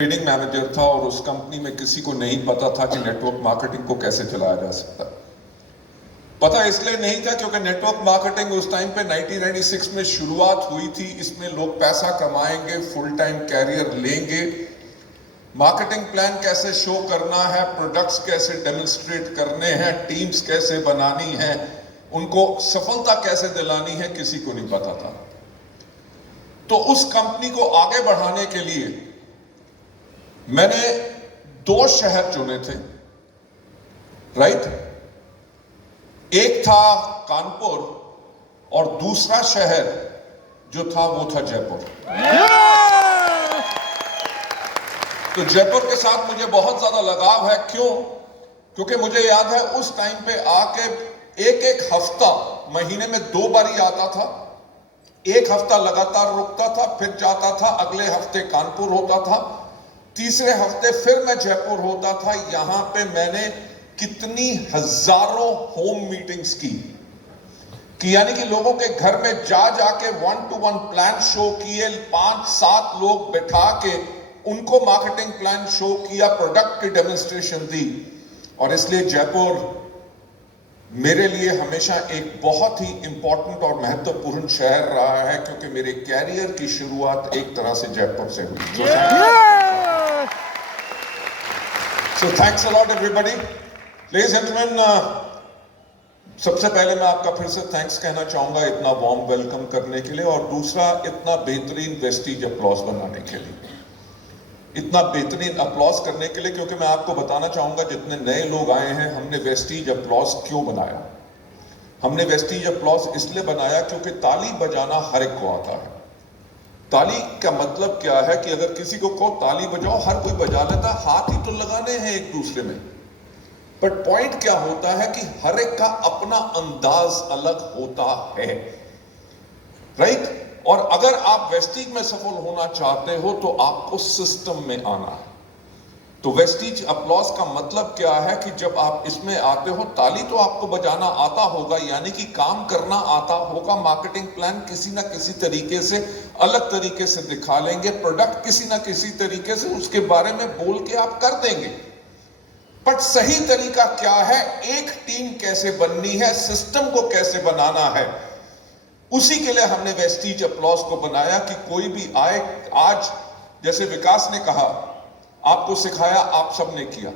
Trading manager था और उस कंपनी में किसी को नहीं पता था कि नेटवर्क मार्केटिंग को कैसे चलाया जा सकता। पता इसलिए नहीं था क्योंकि नेटवर्क मार्केटिंग उस टाइम पे 1996 में शुरुआत हुई थी। इसमें लोग पैसा कमाएंगे, फुल टाइम कैरियर लेंगे, मार्केटिंग प्लान कैसे शो करना है, प्रोडक्ट्स कैसे डेमोन्स्ट्रेट करने हैं, टीम्स कैसे बनानी है, उनको सफलता कैसे दिलानी है, किसी को नहीं पता था। तो उस कंपनी को आगे बढ़ाने के लिए मैंने 2 शहर चुने थे, राइट। एक था कानपुर और दूसरा शहर जो था वो था जयपुर। तो जयपुर के साथ मुझे बहुत ज्यादा लगाव है। क्यों? क्योंकि मुझे याद है उस टाइम पे आके एक हफ्ता महीने में 2 बार ही आता था। एक हफ्ता लगातार रुकता था, फिर जाता था, अगले हफ्ते कानपुर होता था, तीसरे हफ्ते फिर मैं जयपुर होता था। यहां पे मैंने कितनी हजारों होम मीटिंग्स की यानी कि लोगों के घर में जाके 1-to-1 प्लान शो किए, 5-7 लोग बैठा के उनको मार्केटिंग प्लान शो किया, प्रोडक्ट की डेमोन्स्ट्रेशन दी। और इसलिए जयपुर मेरे लिए हमेशा एक बहुत ही इंपॉर्टेंट और महत्वपूर्ण शहर रहा है, क्योंकि मेरे कैरियर की शुरुआत एक तरह से जयपुर से हुई। So thanks a lot everybody. Ladies and gentlemen, सबसे पहले मैं आपका फिर से थैंक्स कहना चाहूंगा इतना वार्म वेलकम करने के लिए, और दूसरा इतना बेहतरीन वेस्टीज अप्लॉज बनाने के लिए, इतना बेहतरीन अप्लॉज करने के लिए। क्योंकि मैं आपको बताना चाहूंगा जितने नए लोग आए हैं, हमने वेस्टीज अप्लॉज क्यों बनाया। हमने वेस्टीज अप्लॉज इसलिए बनाया क्योंकि ताली बजाना हर एक को आता है। ताली का मतलब क्या है कि अगर किसी को कहो ताली बजाओ, हर कोई बजा लेता, हाथ ही तो लगाने हैं एक दूसरे में। पर पॉइंट क्या होता है कि हर एक का अपना अंदाज अलग होता है, राइट। और अगर आप वेस्टीज में सफल होना चाहते हो तो आपको सिस्टम में आना है। तो वेस्टीज अप्लॉज का मतलब क्या है कि जब आप इसमें आते हो, ताली तो आपको बजाना आता होगा, यानी कि काम करना आता होगा, मार्केटिंग प्लान किसी ना किसी तरीके से अलग तरीके से दिखा लेंगे, प्रोडक्ट किसी ना किसी तरीके से उसके बारे में बोल के आप कर देंगे। बट सही तरीका क्या है, एक टीम कैसे बननी है, सिस्टम को कैसे बनाना है, उसी के लिए हमने वेस्टीज अप्लॉज को बनाया कि कोई भी आए। आज जैसे विकास ने कहा, आपको सिखाया, आप सबने किया,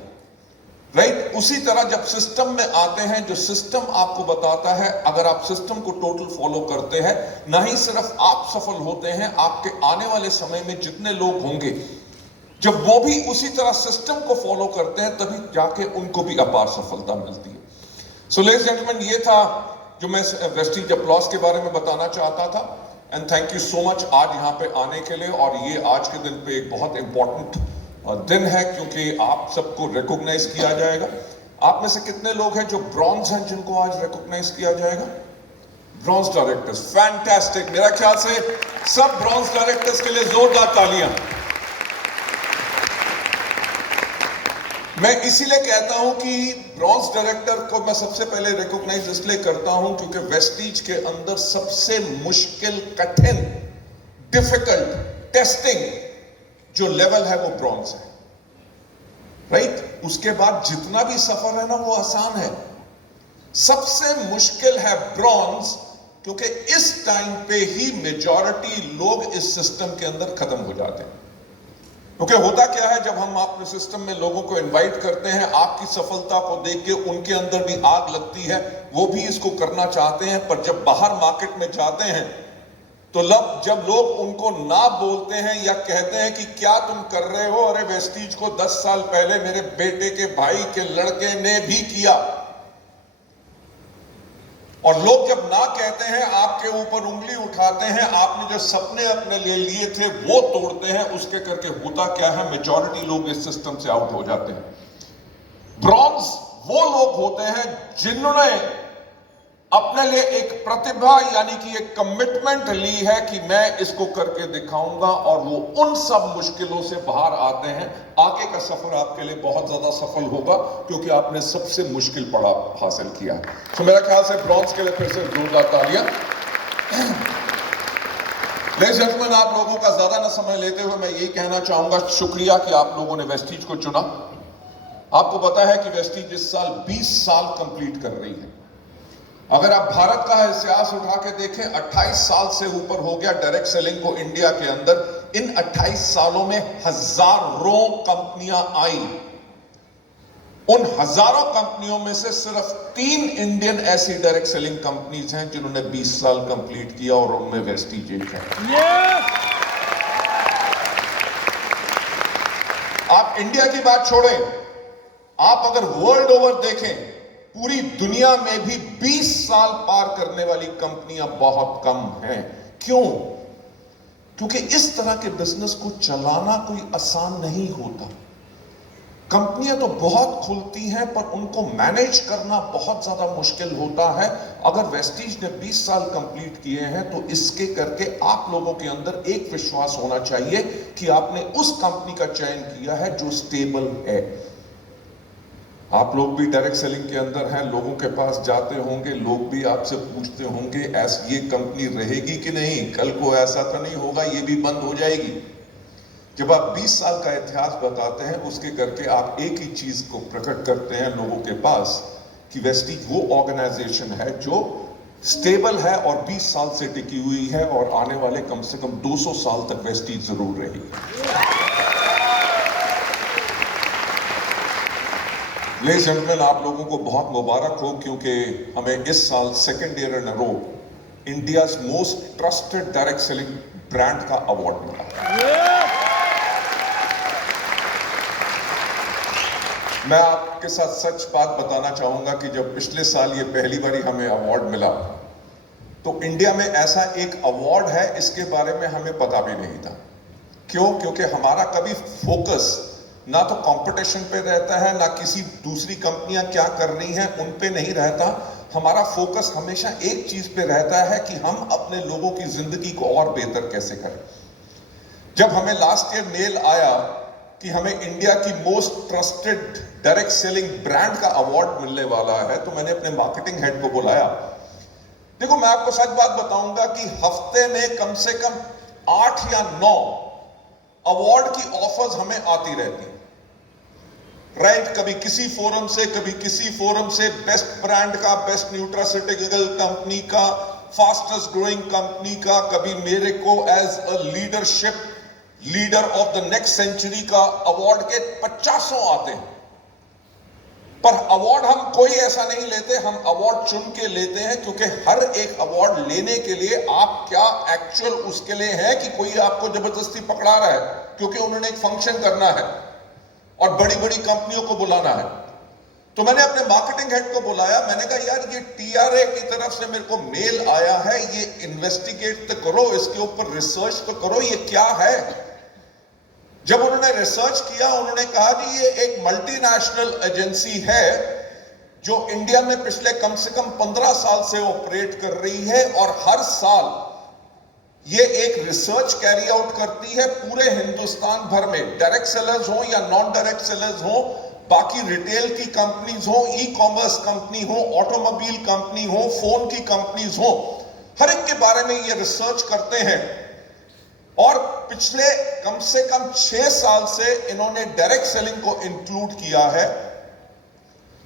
राइट। उसी तरह जब सिस्टम में आते हैं, जो सिस्टम आपको बताता है, अगर आप सिस्टम को टोटल फॉलो करते हैं, ना ही सिर्फ आप सफल होते हैं, आपके आने वाले समय में जितने लोग होंगे, जब वो भी उसी तरह सिस्टम को फॉलो करते हैं, तभी जाके उनको भी अपार सफलता मिलती है। सो लेडीज एंड जेंटलमैन, ये था जो मैं वेस्टीज अप्लॉज के बारे में बताना चाहता था। And thank you so much आज यहाँ पे आने के लिए। और ये आज के दिन पे एक बहुत इंपॉर्टेंट दिन है, क्योंकि आप सबको रिकॉग्नाइज किया जाएगा। आप में से कितने लोग हैं जो ब्रॉन्ज हैं, जिनको आज रिकॉग्नाइज किया जाएगा? Bronze directors, fantastic. मेरा ख्याल से सब ब्रॉन्ज डायरेक्टर्स के लिए जोरदार तालियां। मैं इसीलिए कहता हूं कि ब्रॉन्ज डायरेक्टर को मैं सबसे पहले रिकॉग्नाइज इसलिए करता हूं क्योंकि वेस्टीज के अंदर सबसे मुश्किल, कठिन, डिफिकल्ट टेस्टिंग जो लेवल है वो ब्रॉन्ज है, राइट। उसके बाद जितना भी सफर है ना, वो आसान है। सबसे मुश्किल है ब्रॉन्ज, क्योंकि इस टाइम पे ही मेजॉरिटी लोग इस सिस्टम के अंदर खत्म हो जाते हैं। क्योंकि होता क्या है, जब हम अपने सिस्टम में लोगों को इनवाइट करते हैं, आपकी सफलता को देख के उनके अंदर भी आग लगती है, वो भी इसको करना चाहते हैं। पर जब बाहर मार्केट में जाते हैं, तो जब लोग उनको ना बोलते हैं या कहते हैं कि क्या तुम कर रहे हो, अरे वेस्टीज को 10 साल पहले मेरे बेटे के भाई के लड़के ने भी किया। और लोग जब ना कहते हैं, आपके ऊपर उंगली उठाते हैं, आपने जो सपने अपने लिए थे वो तोड़ते हैं। उसके करके होता क्या है, मेजॉरिटी लोग इस सिस्टम से आउट हो जाते हैं। ब्रॉन्ज वो लोग होते हैं जिन्होंने अपने लिए एक प्रतिभा यानी कि एक कमिटमेंट ली है कि मैं इसको करके दिखाऊंगा, और वो उन सब मुश्किलों से बाहर आते हैं। आगे का सफर आपके लिए बहुत ज्यादा सफल होगा, क्योंकि आपने सबसे मुश्किल पड़ाव हासिल किया। तो मेरा ख्याल से ब्रॉन्ज के लिए फिर से जोरदार तालियां। लेडीज एंड जेंटलमैन, आप लोगों का ज्यादा ना समय लेते हुए मैं यही कहना चाहूंगा, शुक्रिया कि आप लोगों ने वेस्टीज को चुना। आपको पता है कि वेस्टीज इस साल 20 साल कंप्लीट कर रही है। अगर आप भारत का इतिहास उठा के देखें, 28 साल से ऊपर हो गया डायरेक्ट सेलिंग को इंडिया के अंदर। इन 28 सालों में हजारों कंपनियां आई। उन हजारों कंपनियों में से सिर्फ 3 इंडियन ऐसी डायरेक्ट सेलिंग कंपनीज हैं जिन्होंने 20 साल कंप्लीट किया, और उनमें वेस्टीज एक है। आप इंडिया की बात छोड़ें, आप अगर वर्ल्ड ओवर देखें, पूरी दुनिया में भी 20 साल पार करने वाली कंपनियां बहुत कम हैं। क्यों? क्योंकि इस तरह के बिजनेस को चलाना कोई आसान नहीं होता। कंपनियां तो बहुत खुलती हैं, पर उनको मैनेज करना बहुत ज्यादा मुश्किल होता है। अगर वेस्टीज ने 20 साल कंप्लीट किए हैं, तो इसके करके आप लोगों के अंदर एक विश्वास होना चाहिए कि आपने उस कंपनी का चयन किया है जो स्टेबल है। आप लोग भी डायरेक्ट सेलिंग के अंदर हैं, लोगों के पास जाते होंगे, लोग भी आपसे पूछते होंगे, ये कंपनी रहेगी कि नहीं, कल को ऐसा तो नहीं होगा ये भी बंद हो जाएगी। जब आप 20 साल का इतिहास बताते हैं, उसके करके आप एक ही चीज को प्रकट करते हैं लोगों के पास कि वेस्टीज वो ऑर्गेनाइजेशन है जो स्टेबल है और 20 साल से टिकी हुई है, और आने वाले कम से कम 200 साल तक वेस्टीज जरूर रहेगी। लेडीज एंड जेंटलमैन, आप लोगों को बहुत मुबारक हो, क्योंकि हमें इस साल second year in a row India's most trusted direct selling brand का अवार्ड मिला। मैं आपके साथ सच बात बताना चाहूंगा कि जब पिछले साल ये पहली बारी हमें अवार्ड मिला, तो इंडिया में ऐसा एक अवार्ड है, इसके बारे में हमें पता भी नहीं था। क्यों? क्योंकि हमारा कभी फोकस ना तो कंपटीशन पे रहता है, ना किसी दूसरी कंपनियां क्या कर रही हैं उन पे नहीं रहता। हमारा फोकस हमेशा एक चीज पे रहता है कि हम अपने लोगों की जिंदगी को और बेहतर कैसे करें। जब हमें लास्ट ईयर मेल आया कि हमें इंडिया की most trusted direct selling brand का अवार्ड मिलने वाला है, तो मैंने अपने मार्केटिंग हेड को बुलाया। देखो, मैं आपको सच बात बताऊंगा कि हफ्ते में कम से कम 8 या 9 अवार्ड की ऑफर्स हमें आती रहती, राइट? कभी किसी फोरम से, कभी किसी फोरम से, बेस्ट ब्रांड का, बेस्ट न्यूट्रास्यूटिकल कंपनी का, फास्टेस्ट ग्रोइंग कंपनी का, कभी मेरे को as a leadership leader of the next century का अवार्ड के 50 आते हैं। पर अवार्ड हम कोई ऐसा नहीं लेते, हम अवार्ड चुन के लेते हैं, क्योंकि हर एक अवार्ड लेने के लिए आप क्या एक्चुअल उसके लिए है कि कोई आपको जबरदस्ती पकड़ा रहा है, क्योंकि उन्होंने एक फंक्शन करना है और बड़ी बड़ी कंपनियों को बुलाना है। तो मैंने अपने मार्केटिंग हेड को बुलाया, मैंने कहा यार, ये टीआरए की तरफ से मेरे को मेल आया है, ये इन्वेस्टिगेट तो करो, इसके ऊपर रिसर्च तो करो, ये क्या है। जब उन्होंने रिसर्च किया, उन्होंने कहा कि ये एक मल्टीनेशनल एजेंसी है जो इंडिया में पिछले कम से कम 15 साल से ऑपरेट कर रही है, और हर साल ये एक रिसर्च कैरी आउट करती है पूरे हिंदुस्तान भर में, डायरेक्ट सेलर्स हो या नॉन डायरेक्ट सेलर्स हो, बाकी रिटेल की कंपनीज हो, ई कॉमर्स कंपनी हो, ऑटोमोबाइल कंपनी हो, फोन की कंपनीज हो, हर एक के बारे में ये रिसर्च करते हैं। और पिछले कम से कम 6 साल से इन्होंने डायरेक्ट सेलिंग को इंक्लूड किया है,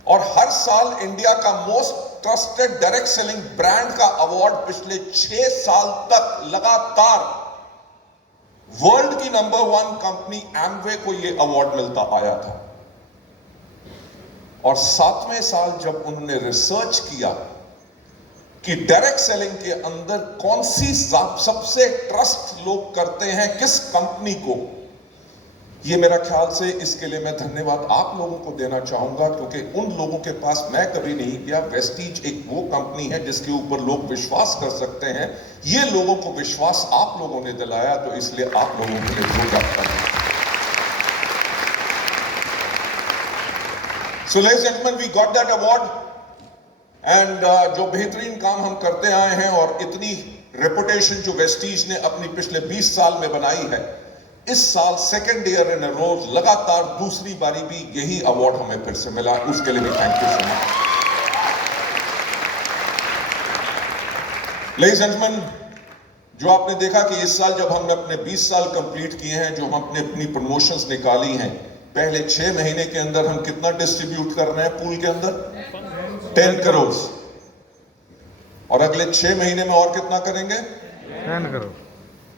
और हर साल इंडिया का most trusted direct selling brand का अवार्ड पिछले 6 साल तक लगातार वर्ल्ड की नंबर 1 कंपनी एमवे को यह अवार्ड मिलता आया था। और 7वें साल जब उन्होंने रिसर्च किया कि डायरेक्ट सेलिंग के अंदर कौन सी सबसे ट्रस्ट लोग करते हैं किस कंपनी को, ये मेरा ख्याल से इसके लिए मैं धन्यवाद आप लोगों को देना चाहूंगा, क्योंकि उन लोगों के पास मैं कभी नहीं गया। वेस्टीज एक वो कंपनी है जिसके ऊपर लोग विश्वास कर सकते हैं, ये लोगों को विश्वास आप लोगों ने दिलाया, तो इसलिए आप लोगों के लिए जो करता है। So ladies and gentlemen, we got that award, and जो बेहतरीन काम हम करते आए हैं और इतनी रेपुटेशन जो वेस्टीज ने अपनी पिछले 20 साल में बनाई है, इस साल सेकेंड ईयर इन अ रो लगातार दूसरी बारी भी यही अवार्ड हमें फिर से मिला, उसके लिए भी thank you so much. Ladies and gentleman, जो आपने देखा कि इस साल जब हमने अपने 20 साल कंप्लीट किए हैं, जो हम अपनी प्रमोशंस निकाली हैं, पहले 6 महीने के अंदर हम कितना डिस्ट्रीब्यूट कर रहे हैं पूल के अंदर? 10 करोड़। और अगले 6 महीने में और कितना करेंगे? 10 करोड़।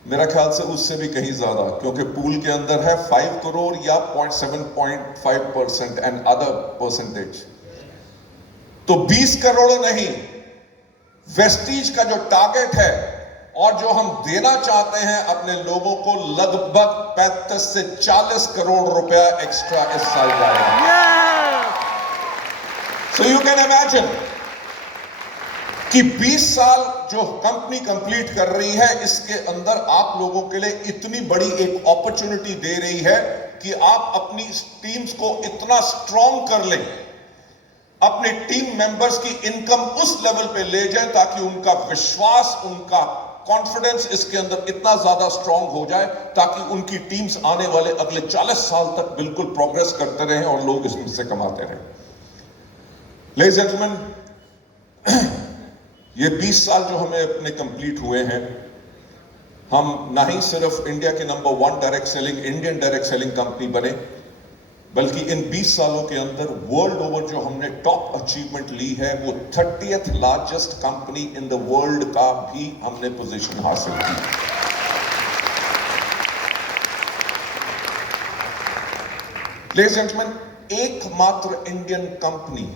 मेरा ख्याल से उससे भी कहीं ज्यादा, क्योंकि पूल के अंदर है 5 करोड़ या 7.5% एंड अदर परसेंटेज। तो 20 करोड़ नहीं, वेस्टीज का जो टारगेट है और जो हम देना चाहते हैं अपने लोगों को, लगभग 35 से 40 करोड़ रुपया एक्स्ट्रा इस साल जाएगा। सो यू कैन इमेजिन कि 20 साल जो कंपनी कंप्लीट कर रही है, इसके अंदर आप लोगों के लिए इतनी बड़ी एक अपॉर्चुनिटी दे रही है कि आप अपनी टीम्स को इतना स्ट्रॉन्ग कर लें, अपने टीम मेंबर्स की इनकम उस लेवल पे ले जाएं ताकि उनका विश्वास, उनका कॉन्फिडेंस इसके अंदर इतना ज्यादा स्ट्रॉन्ग हो जाए ताकि उनकी टीम्स आने वाले अगले 40 साल तक बिल्कुल प्रोग्रेस करते रहें और लोग इसमें से कमाते रहें। लेडीज एंड जेंटलमैन, ये 20 साल जो हमें अपने कंप्लीट हुए हैं, हम ना ही सिर्फ इंडिया के number 1 direct selling Indian direct selling company बने, बल्कि इन 20 सालों के अंदर वर्ल्ड ओवर जो हमने टॉप अचीवमेंट ली है, वो 30th largest company in the world का भी हमने पोजीशन हासिल की। लेडीज एंड जेंटलमैन, एकमात्र इंडियन कंपनी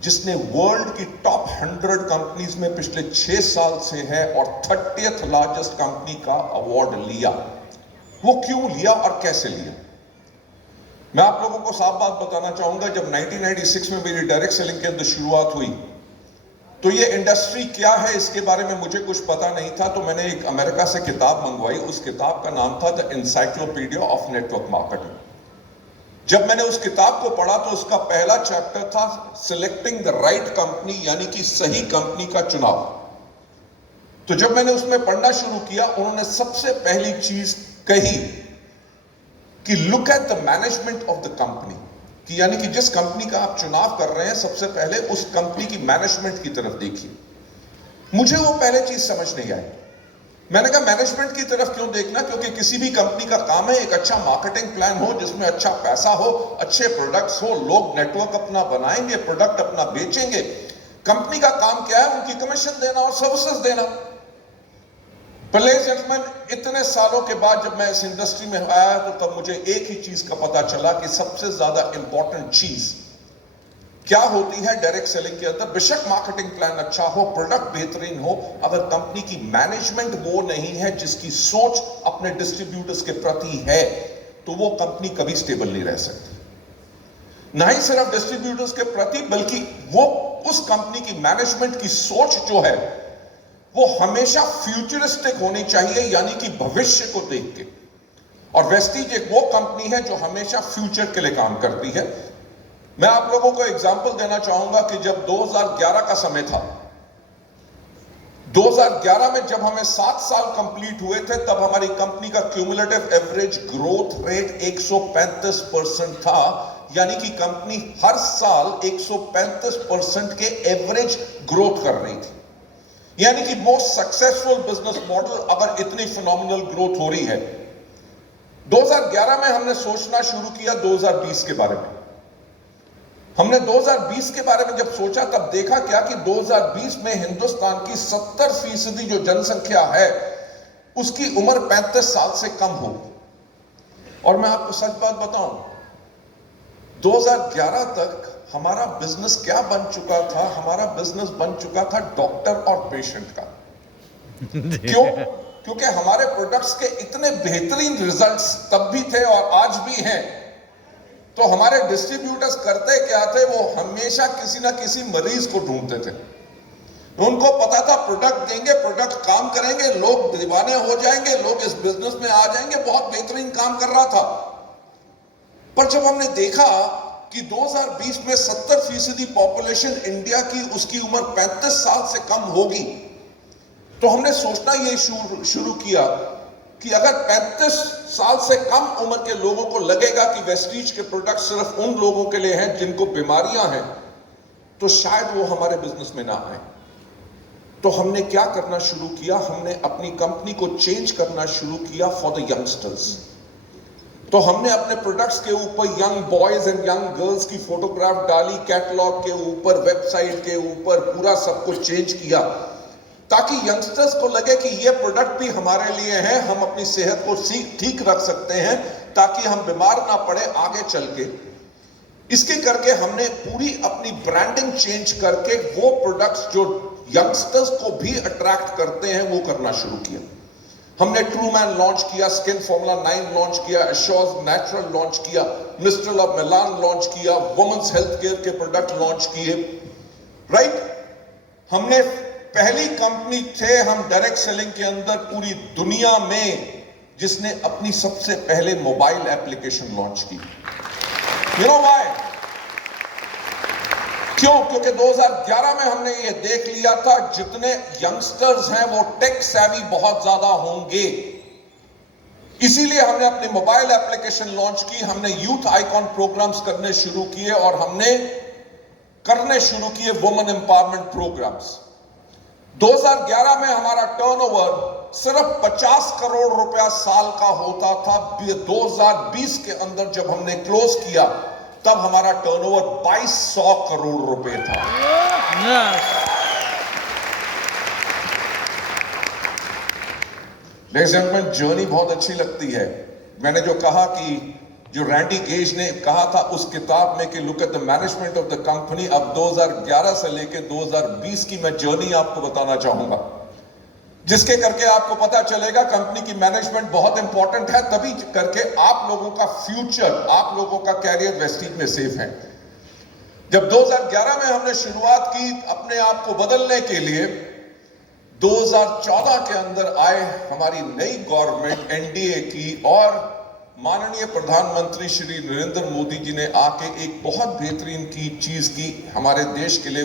जिसने वर्ल्ड की टॉप 100 कंपनीज में पिछले 6 साल से है और 30th लार्जेस्ट कंपनी का अवार्ड लिया। वो क्यों लिया और कैसे लिया? मैं आप लोगों को साफ बात बताना चाहूंगा, जब 1996 में मेरी डायरेक्ट सेलिंग के अंदर शुरुआत हुई, तो ये इंडस्ट्री क्या है इसके बारे में मुझे कुछ पता नहीं था। तो मैंने एक अमेरिका से किताब मंगवाई, उस किताब का नाम था the encyclopedia of network marketing. जब मैंने उस किताब को पढ़ा तो उसका पहला चैप्टर था सिलेक्टिंग द राइट कंपनी, यानी कि सही कंपनी का चुनाव। तो जब मैंने उसमें पढ़ना शुरू किया, उन्होंने सबसे पहली चीज कही कि look at the management of the company, कि यानी कि जिस कंपनी का आप चुनाव कर रहे हैं, सबसे पहले उस कंपनी की मैनेजमेंट की तरफ देखिए। मुझे वो पहले चीज समझ नहीं आई। मैंने कहा मैनेजमेंट की तरफ क्यों देखना, क्योंकि किसी भी कंपनी का काम है एक अच्छा मार्केटिंग प्लान हो, जिसमें अच्छा पैसा हो, अच्छे प्रोडक्ट्स हो, लोग नेटवर्क अपना बनाएंगे, प्रोडक्ट अपना बेचेंगे। कंपनी का काम क्या है? उनकी कमीशन देना और सर्विसेज देना। लेडीज एंड जेंटलमैन, इतने सालों के बाद जब मैं इस इंडस्ट्री में आया तो तब मुझे एक ही चीज का पता चला कि सबसे ज्यादा इंपॉर्टेंट चीज क्या होती है डायरेक्ट सेलिंग के अंदर। बेशक मार्केटिंग प्लान अच्छा हो, प्रोडक्ट बेहतरीन हो, अगर कंपनी की मैनेजमेंट वो नहीं है जिसकी सोच अपने डिस्ट्रीब्यूटर्स के प्रति है, तो वो कंपनी कभी स्टेबल नहीं रह सकती। ना ही सिर्फ डिस्ट्रीब्यूटर्स के प्रति, बल्कि वो उस कंपनी की मैनेजमेंट की सोच जो है वो हमेशा फ्यूचरिस्टिक होनी चाहिए, यानी कि भविष्य को देख के। और वेस्टीज एक वो कंपनी है जो हमेशा फ्यूचर के लिए काम करती है। मैं आप लोगों को एग्जांपल देना चाहूंगा कि जब 2011 का समय था, 2011 में जब हमें 7 साल कंप्लीट हुए थे, तब हमारी कंपनी का क्यूमुलेटिव एवरेज ग्रोथ रेट 135% था, यानी कि कंपनी हर साल 135% के एवरेज ग्रोथ कर रही थी। यानी कि मोस्ट सक्सेसफुल बिजनेस मॉडल, अगर इतनी फिनोमिनल ग्रोथ हो रही है। 2011 में हमने सोचना शुरू किया 2020 के बारे में। हमने 2020 के बारे में जब सोचा, तब देखा क्या कि 2020 में हिंदुस्तान की 70% जो जनसंख्या है, उसकी उम्र 35 साल से कम होगी। और मैं आपको सच बात बताऊं, 2011 तक हमारा बिजनेस क्या बन चुका था? हमारा बिजनेस बन चुका था डॉक्टर और पेशेंट का। क्यों? क्योंकि हमारे प्रोडक्ट्स के इतने बेहतरीन रिजल्ट्स तब भी थे और आज भी हैं। तो हमारे डिस्ट्रीब्यूटर्स करते क्या थे? वो हमेशा किसी ना किसी मरीज को ढूंढते थे। उनको पता था प्रोडक्ट देंगे, प्रोडक्ट काम करेंगे, लोग दीवाने हो जाएंगे, लोग इस बिजनेस में आ जाएंगे। बहुत बेहतरीन काम कर रहा था। पर जब हमने देखा कि 2020 में 70% पॉपुलेशन इंडिया की, उसकी उम्र 35 साल से कम होगी, तो हमने सोचना ये शुरू किया कि अगर 35 साल से कम उम्र के लोगों को लगेगा कि वेस्टीज के प्रोडक्ट सिर्फ उन लोगों के लिए हैं जिनको बीमारियां हैं, तो शायद वो हमारे बिजनेस में ना आए। तो हमने क्या करना शुरू किया, हमने अपनी कंपनी को चेंज करना शुरू किया फॉर द यंगस्टर्स। तो हमने अपने प्रोडक्ट्स के ऊपर young boys and young girls की फोटोग्राफ डाली, कैटलॉग के ऊपर, वेबसाइट के ऊपर, पूरा सब कुछ चेंज किया ताकि यंगस्टर्स को लगे कि ये प्रोडक्ट भी हमारे लिए है, हम अपनी सेहत को ठीक रख सकते हैं ताकि हम बीमार ना पड़े आगे चल के। इसके करके हमने पूरी अपनी ब्रांडिंग चेंज करके वो प्रोडक्ट्स जो यंगस्टर्स को भी अट्रैक्ट करते हैं वो करना शुरू किया। हमने ट्रू मैन लॉन्च किया, स्किन फॉर्मूला 9 लॉन्च किया, एश्योर्स नेचुरल लॉन्च किया, मिस्ट्रल ऑफ मिलान लॉन्च किया, वुमेन्स हेल्थ केयर के प्रोडक्ट लॉन्च किए। राइट, हमने पहली कंपनी थे हम डायरेक्ट सेलिंग के अंदर पूरी दुनिया में जिसने अपनी सबसे पहले मोबाइल एप्लीकेशन लॉन्च की। You know why? क्यों? क्योंकि 2011 में हमने ये देख लिया था जितने यंगस्टर्स हैं वो टेक सेवी बहुत ज्यादा होंगे, इसीलिए हमने अपनी मोबाइल एप्लीकेशन लॉन्च की। हमने यूथ आइकॉन प्रोग्राम्स करने शुरू किए और हमने करने शुरू किए वुमेन एम्पावरमेंट प्रोग्राम्स। 2011 में हमारा टर्नओवर सिर्फ 50 करोड़ रुपया साल का होता था। 2020 के अंदर जब हमने क्लोज किया तब हमारा टर्नओवर 2200 करोड़ रुपए था। लेडीज एंड जेंटलमैन, जर्नी बहुत अच्छी लगती है। मैंने जो कहा कि जो रैंडी गेज ने कहा था उस किताब में कि look at the management of the company, अब 2011 से लेकर 2020 की मैं जर्नी आपको बताना चाहूंगा, जिसके करके आपको पता चलेगा कंपनी की मैनेजमेंट बहुत इंपॉर्टेंट है, तभी करके आप लोगों का फ्यूचर, आप लोगों का कैरियर वेस्टीज में सेफ है। जब 2011 में हमने शुरुआत की अपने आप को बदलने के लिए, 2014 के अंदर आए हमारी नई गवर्नमेंट एनडीए की और माननीय प्रधानमंत्री श्री नरेंद्र मोदी जी ने आके एक बहुत बेहतरीन की चीज की हमारे देश के लिए।